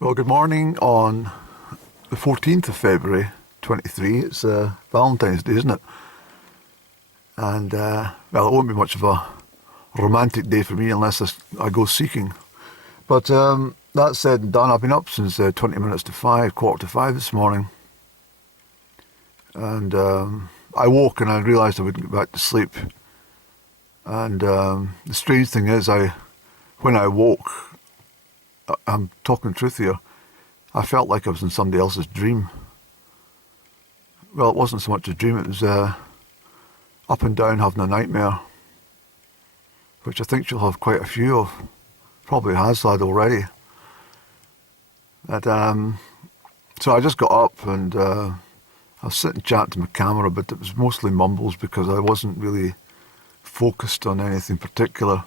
Well, good morning on the 14th of February 23. It's Valentine's Day, isn't it? And, well, it won't be much of a romantic day for me unless I go seeking. But that said and done, I've been up since 20 minutes to 5, quarter to 5 this morning. And I woke and I realised I wouldn't get back to sleep. And the strange thing is, when I woke, I'm talking truth here, I felt like I was in somebody else's dream. Well, it wasn't so much a dream, it was up and down having a nightmare, which I think she'll have quite a few of. Probably has had already. But, so I just got up and I was sitting chatting to my camera, but it was mostly mumbles because I wasn't really focused on anything particular.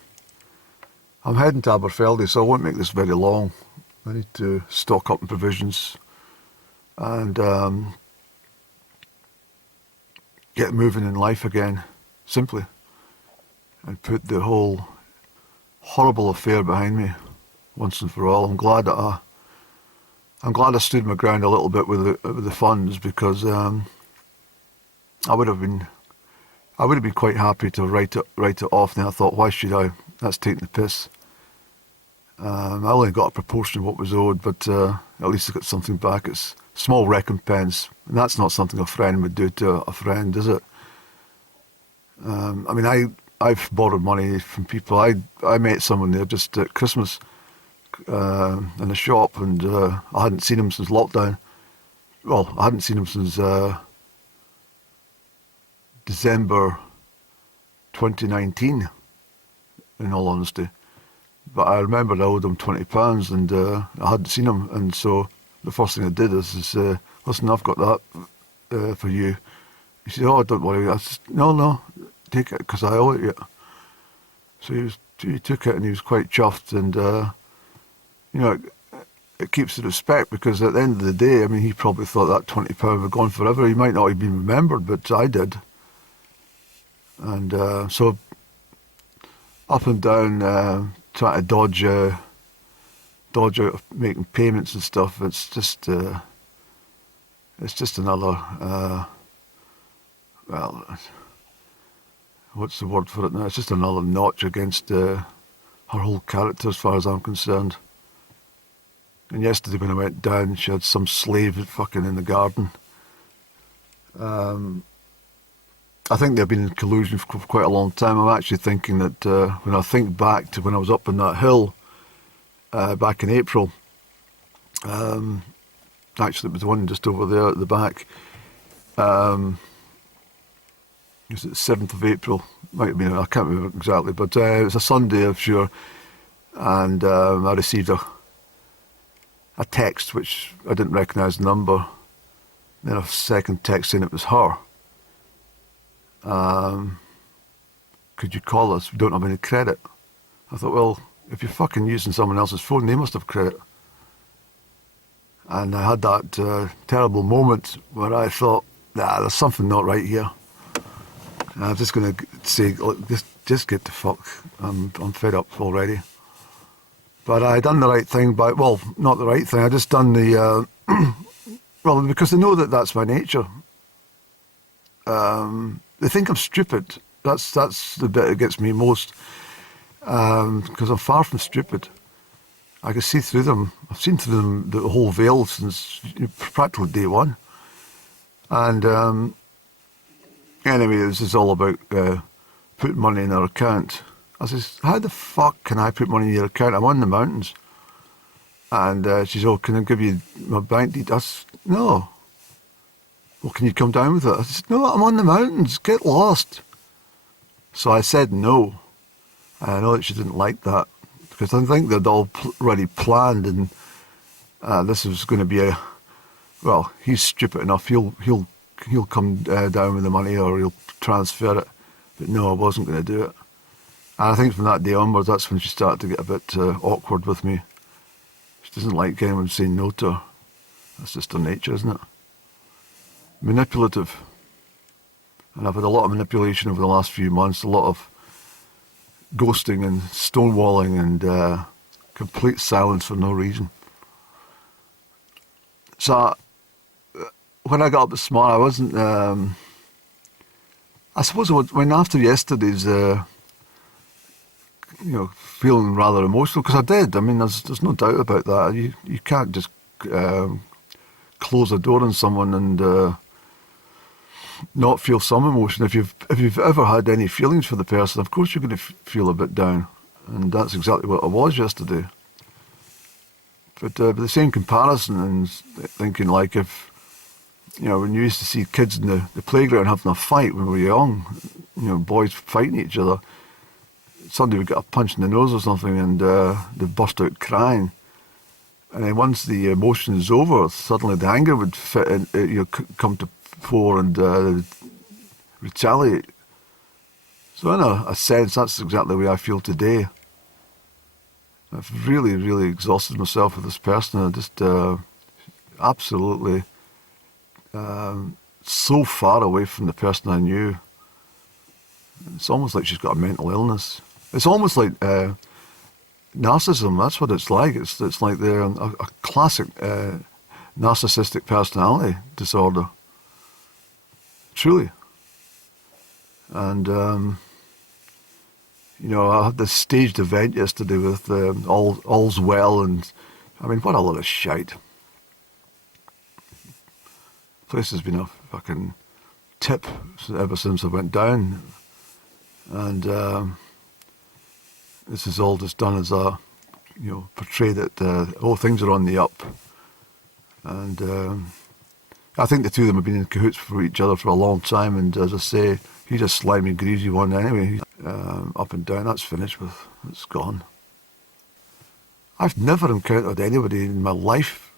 I'm heading to Aberfeldy, so I won't make this very long. I need to stock up on provisions and get moving in life again, simply, and put the whole horrible affair behind me once and for all. I'm glad I stood my ground a little bit with the funds, because I would have been quite happy to write it off. And I thought, why should I? That's taking the piss. I only got a proportion of what was owed, but at least I got something back. It's small recompense, and that's not something a friend would do to a friend, is it? I mean, I've borrowed money from people. I met someone there just at Christmas in a shop, and I hadn't seen him since lockdown. Well, I hadn't seen him since December 2019, in all honesty. But I remembered I owed him £20 and I hadn't seen him, and so the first thing I did is listen, I've got that for you. He said, oh, don't worry. I said, no, take it because I owe it you. So he took it and he was quite chuffed, and it keeps the respect, because at the end of the day, I mean, he probably thought that £20 had gone forever. He might not have been remembered, but I did. And so up and down, trying to dodge out of making payments and stuff. It's just another well, what's the word for it now? It's just another notch against her whole character, as far as I'm concerned. And yesterday when I went down, she had some slave fucking in the garden. I think they've been in collusion for quite a long time. I'm actually thinking that when I think back to when I was up on that hill back in April, actually it was the one just over there at the back. It was the 7th of April, might have been, I can't remember exactly, but it was a Sunday, I'm sure, and I received a text which I didn't recognise the number, then a second text saying it was her. Could you call us? We don't have any credit. I thought, well, if you're fucking using someone else's phone, they must have credit. And I had that terrible moment where I thought, nah, there's something not right here. And I'm just going to say, look, just get the fuck. I'm fed up already. But I done the right thing by, well, not the right thing. I just done the, well, because they know that that's my nature. They think I'm stupid. That's the bit that gets me most, because I'm far from stupid. I can see through them. I've seen through them the whole veil since practically day one. And anyway, this is all about putting money in their account. I says, how the fuck can I put money in your account? I'm on the mountains. And she says, oh, can I give you my bank details? No. Well, can you come down with it? I said, no, I'm on the mountains, get lost. So I said no. And I know that she didn't like that, because I think they'd already planned, and this was going to be well, he's stupid enough, he'll come down with the money, or he'll transfer it. But no, I wasn't going to do it. And I think from that day onwards, that's when she started to get a bit awkward with me. She doesn't like anyone saying no to her. That's just her nature, isn't it? Manipulative. And I've had a lot of manipulation over the last few months, a lot of ghosting and stonewalling and complete silence for no reason. So when I got up this morning, I wasn't. I suppose when after yesterday's, feeling rather emotional, because I did. I mean, there's no doubt about that. You can't just close a door on someone and not feel some emotion. If you've ever had any feelings for the person, of course you're going to feel a bit down, and that's exactly what I was yesterday. But the same comparison, and thinking like if, when you used to see kids in the playground having a fight when we were young, boys fighting each other, somebody would get a punch in the nose or something and they burst out crying. And then once the emotion is over, suddenly the anger would come to fore and retaliate. So in a sense, that's exactly the way I feel today. I've really, really exhausted myself with this person. I just absolutely so far away from the person I knew. It's almost like she's got a mental illness. It's almost like narcissism. That's what it's like. It's like they're a classic narcissistic personality disorder. Truly. And I had this staged event yesterday with All's Well, and I mean, what a lot of shite. The place has been a fucking tip ever since I went down, and this is all just done as a, portray that things are on the up, and I think the two of them have been in cahoots for each other for a long time, and as I say, he's a slimy, greasy one anyway. Up and down, that's finished with. It's gone. I've never encountered anybody in my life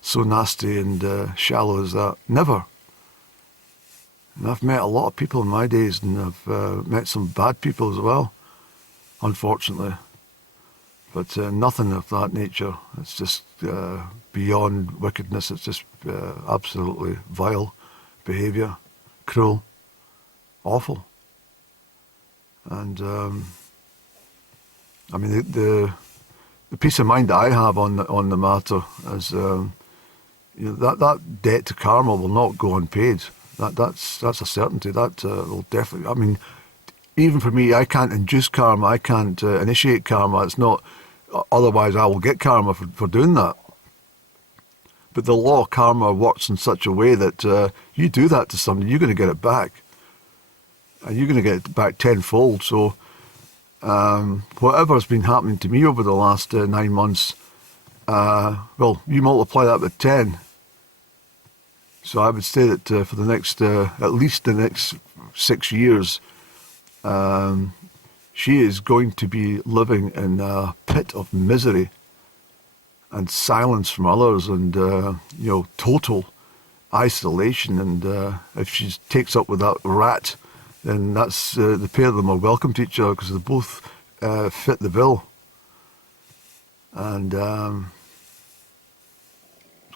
so nasty and shallow as that. Never. And I've met a lot of people in my days, and I've met some bad people as well, unfortunately. But nothing of that nature. It's just beyond wickedness. It's just absolutely vile behaviour, cruel, awful. And I mean, the peace of mind that I have on the matter is, that debt to karma will not go unpaid. That's a certainty. That will definitely. I mean, even for me, I can't induce karma. I can't initiate karma. It's not. Otherwise, I will get karma for doing that. But the law of karma works in such a way that you do that to somebody, you're going to get it back. And you're going to get it back tenfold. So whatever's been happening to me over the last 9 months, well, you multiply that with 10. So I would say that for the next, at least the next 6 years, she is going to be living in a pit of misery and silence from others, and total isolation. And if she takes up with that rat, then that's the pair of them are welcome to each other because they both fit the bill. And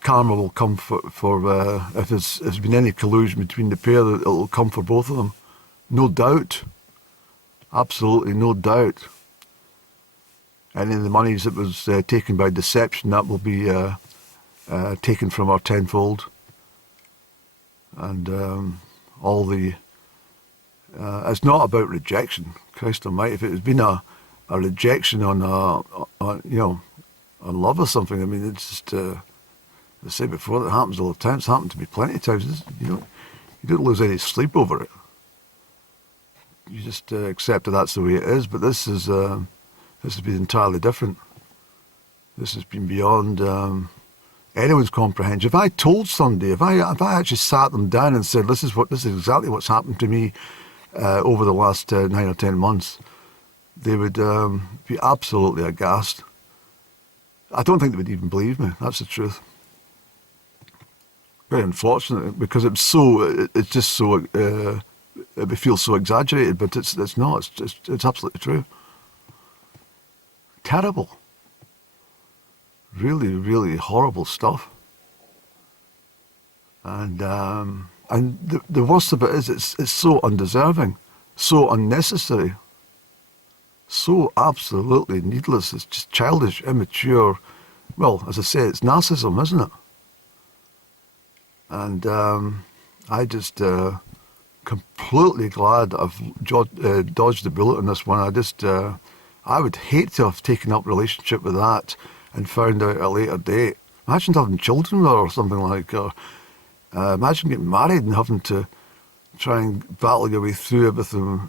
karma will come for if there's been any collusion between the pair, it'll come for both of them, no doubt. Absolutely no doubt. Any of the monies that was taken by deception, that will be taken from her tenfold. And all the... it's not about rejection, Christ almighty. If it has been a rejection on love or something, I mean, it's just... as I said before, it happens all the time. It's happened to me plenty of times. You don't lose any sleep over it. You just accept that that's the way it is. But this has been entirely different. This has been beyond anyone's comprehension. If I told somebody, if I actually sat them down and said, this is exactly what's happened to me over the last 9 or 10 months, they would be absolutely aghast. I don't think they would even believe me. That's the truth. Very unfortunate, because it's just so. It feels so exaggerated, but it's not. It's absolutely true. Terrible. Really, really horrible stuff. And the worst of it is it's so undeserving, so unnecessary, so absolutely needless. It's just childish, immature. Well, as I say, it's narcissism, isn't it? And I just completely glad I've dodged the bullet on this one. I would hate to have taken up a relationship with that and found out at a later date. Imagine having children with her or something like, or imagine getting married and having to try and battle your way through everything.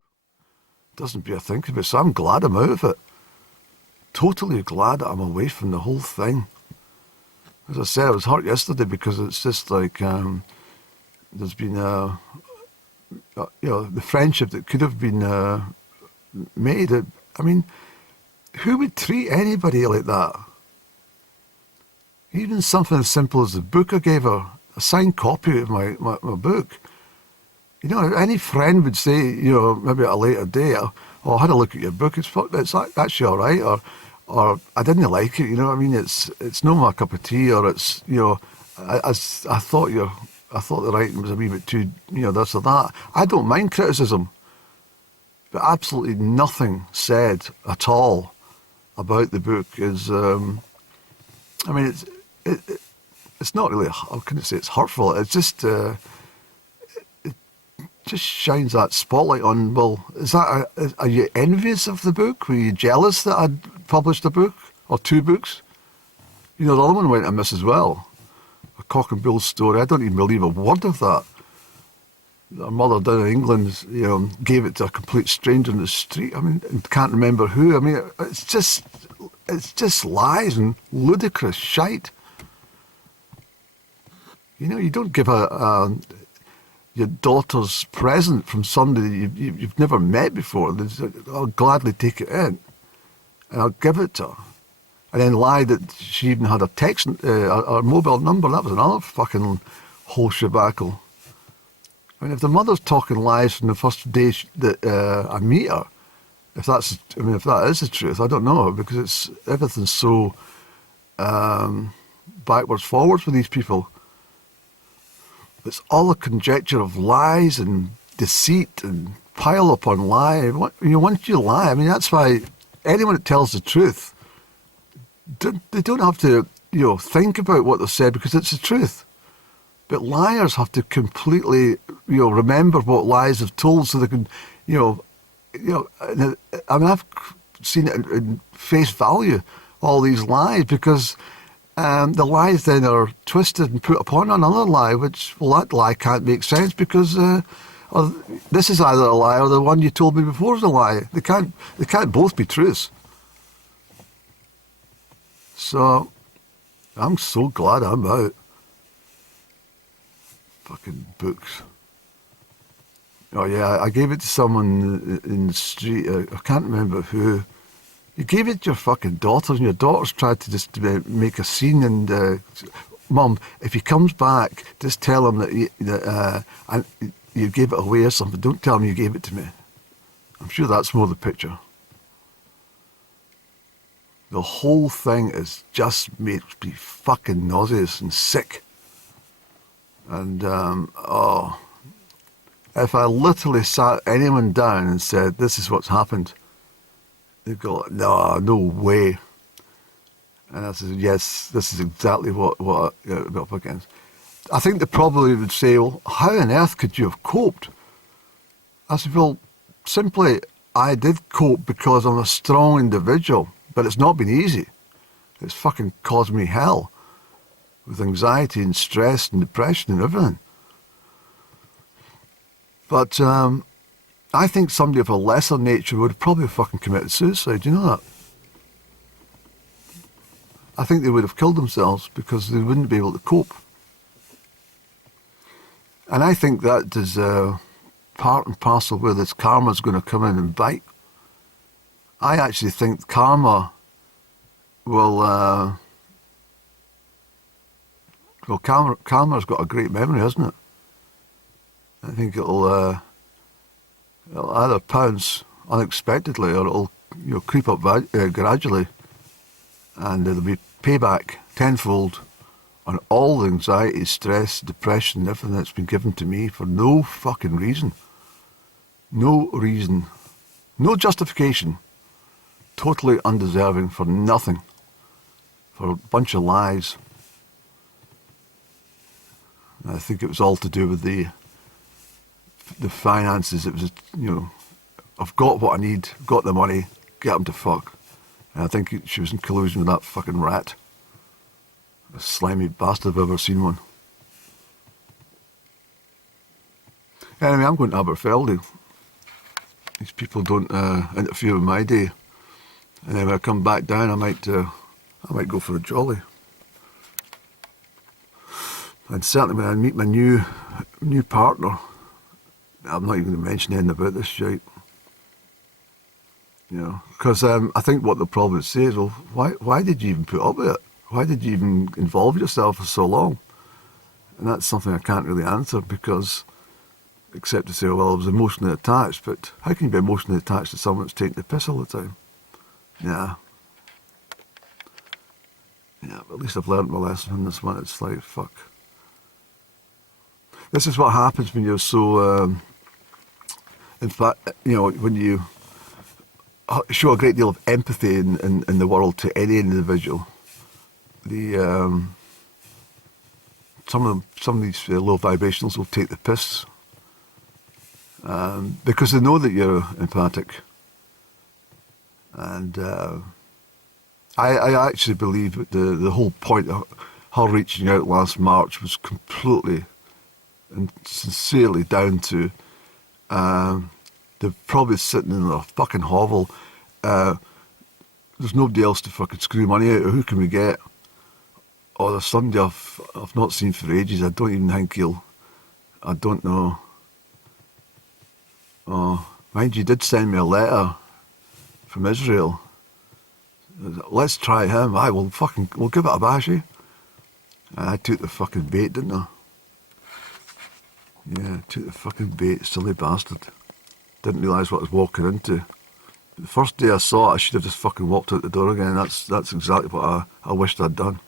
Doesn't be a think of it. So I'm glad I'm out of it. Totally glad that I'm away from the whole thing. As I said, I was hurt yesterday because it's just like there's been the friendship that could have been made. I mean, who would treat anybody like that? Even something as simple as the book I gave her, a signed copy of my book. You know, any friend would say, you know, maybe at a later date, oh, I had a look at your book, it's actually all right, or I didn't like it, you know what I mean? It's not my cup of tea, or it's, you know, I thought the writing was a wee bit too, you know, this or that. I don't mind criticism, but absolutely nothing said at all about the book is, I mean, it's not really, how can I say it's hurtful? It's just, just shines that spotlight on, well, are you envious of the book? Were you jealous that I'd published a book or two books? You know, the other one went amiss as well. A cock and bull story. I don't even believe a word of that. Our mother down in England, you know, gave it to a complete stranger in the street. I mean, can't remember who. I mean, it's just lies and ludicrous shite. You know, you don't give your daughter's present from somebody you've never met before. I'll gladly take it in and I'll give it to her. And then lie that she even had a text, or mobile number. That was another fucking whole shebackle. I mean, if the mother's talking lies from the first day that I meet her, if that is the truth, I don't know, because everything's so backwards, forwards with these people. It's all a conjecture of lies and deceit and pile upon lie. You know, once you lie, I mean, that's why anyone that tells the truth, they don't have to, you know, think about what they've said because it's the truth. But liars have to completely, you know, remember what lies they've told so they can, you know. I mean, I've seen it in face value, all these lies, because the lies then are twisted and put upon another lie, which, well, that lie can't make sense because this is either a lie or the one you told me before is a lie. They can't both be truths. So, I'm so glad I'm out. Fucking books. Oh yeah, I gave it to someone in the street. I can't remember who. You gave it to your fucking daughters, and your daughters tried to just make a scene. And Mum, if he comes back, just tell him that you gave it away or something. Don't tell him you gave it to me. I'm sure that's more the picture. The whole thing just makes me fucking nauseous and sick. And if I literally sat anyone down and said, "This is what's happened," they'd go, no way. And I said, yes, this is exactly what I got up against. I think they probably would say, well, how on earth could you have coped? I said, well, simply, I did cope because I'm a strong individual, but it's not been easy. It's fucking caused me hell with anxiety and stress and depression and everything. But I think somebody of a lesser nature would have probably fucking committed suicide. Do you know that? I think they would have killed themselves because they wouldn't be able to cope. And I think that is part and parcel where this karma is going to come in and bite. I actually think karma will... karma's got a great memory, hasn't it? I think it'll either pounce unexpectedly or it'll, you know, creep up gradually, and there'll be payback tenfold on all the anxiety, stress, depression, everything that's been given to me for no fucking reason. No reason. No justification. Totally undeserving for nothing. For a bunch of lies. And I think it was all to do with the finances. It was, I've got what I need, got the money, get him to fuck. And I think she was in collusion with that fucking rat. A slimy bastard if I've ever seen one. Anyway, I'm going to Aberfeldy. These people don't interfere with my day. And then when I come back down, I might go for a jolly. And certainly when I meet my new partner, I'm not even going to mention anything about this shit. Because I think what they'll probably say is, well, why did you even put up with it? Why did you even involve yourself for so long? And that's something I can't really answer, because, except to say, well, I was emotionally attached. But how can you be emotionally attached to someone that's taking the piss all the time? Yeah. Yeah, but at least I've learned my lesson in this one. It's like, fuck. This is what happens when you're so, in fact, when you show a great deal of empathy in the world to any individual. Some of these low vibrationals will take the piss because they know that you're emphatic. And I actually believe that the whole point of her reaching out last March was completely and sincerely down to they're probably sitting in a fucking hovel. There's nobody else to fucking screw money out of. Who can we get? Or there's somebody I've not seen for ages. I don't even think I don't know. Oh, mind you, did send me a letter from Israel. Let's try him. We'll give it a bash, eh? And I took the fucking bait, didn't I? Yeah, I took the fucking bait, silly bastard. Didn't realise what I was walking into. The first day I saw it, I should have just fucking walked out the door again. That's exactly what I wished I'd done.